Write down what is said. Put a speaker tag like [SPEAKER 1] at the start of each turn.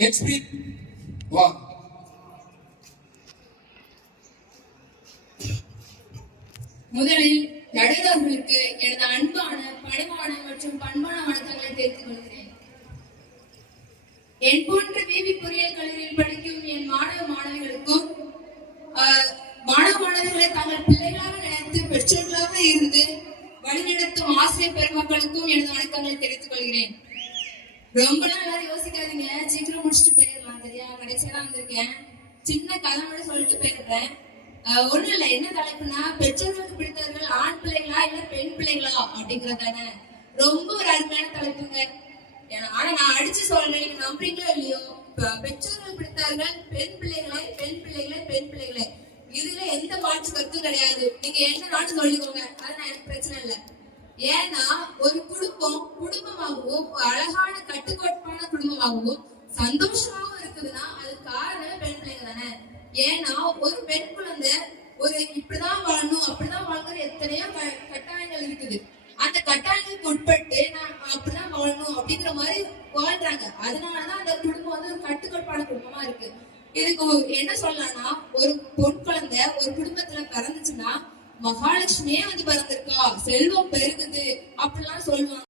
[SPEAKER 1] எக்ஸ்பீட் வா
[SPEAKER 2] முதலில் நடுவர்களுக்கு எனது அன்பான பணிவான மற்றும் பண்பான வணக்கங்களை தெரிவித்துக் கொள்கிறேன். என் போன்ற பிபி பொறியியல் கல்லூரியில் படிக்கும் என் மாணவ மாணவிகளுக்கும் ஆஹ், மாணவ மாணவிகளை தங்கள் பிள்ளைகளாக நினைத்து பெற்றோர்களாக இருந்து வழிநடத்தும் ஆசிரியர் பெருமக்களுக்கும் எனது வணக்கங்களை தெரிவித்துக் கொள்கிறேன். ரொம்ப நாளாக யோசிக்க வந்திருக்கேன் சின்ன கதை மட்டும் சொல்லிட்டு போயிடுறேன். ஒண்ணும் இல்ல. என்ன தலைப்புனா பெற்றோர்களுக்கு பிடித்தவர்கள் ஆண் பிள்ளைங்களா இல்ல பெண் பிள்ளைங்களா அப்படிங்கறதானே ரொம்ப ஒரு அருமையான தலைப்புங்க. ஆனா நான் அடிச்சு சொல்றேன். நீங்க நம்புறீங்களோ இல்லையோ பெற்றோர்கள் பிடித்தார்கள் பெண் பிள்ளைகளை பெண் பிள்ளைகளை பெண் பிள்ளைகளை? இதுல எந்த மாற்று கருத்தும் கிடையாது. நீங்க என்னன்னு சொல்லிக்கோங்க. அது எனக்கு பிரச்சனை இல்லை. ஏன்னா ஒரு குடும்பம் குடும்பமாகவும் அழகான கட்டுக்கோப்பான குடும்பமாகவும் சந்தோஷமாகவும் ஏன்னா ஒரு பெண் குழந்தை ஒரு இப்படிதான் வாழணும் அப்படிதான் வாழணுங்கிற எத்தனையோ கட்டாயங்கள் இருக்குது. அந்த கட்டாயங்களுக்கு உட்பட்டு நான் அப்படிதான் வாழணும் அப்படிங்கிற மாதிரி வாழ்றாங்க. அதனாலதான் அந்த குடும்பம் வந்து ஒரு கட்டுக்கோட்பான குடும்பமா இருக்கு. இதுக்கு என்ன சொல்லலாம்னா ஒரு பொன் குழந்தை ஒரு குடும்பத்துல பிறந்துச்சுன்னா மகாலட்சுமியே வந்து பிறந்திருக்கா. செல்வம் பெருகுது அப்படிலாம் சொல்லுவாங்க.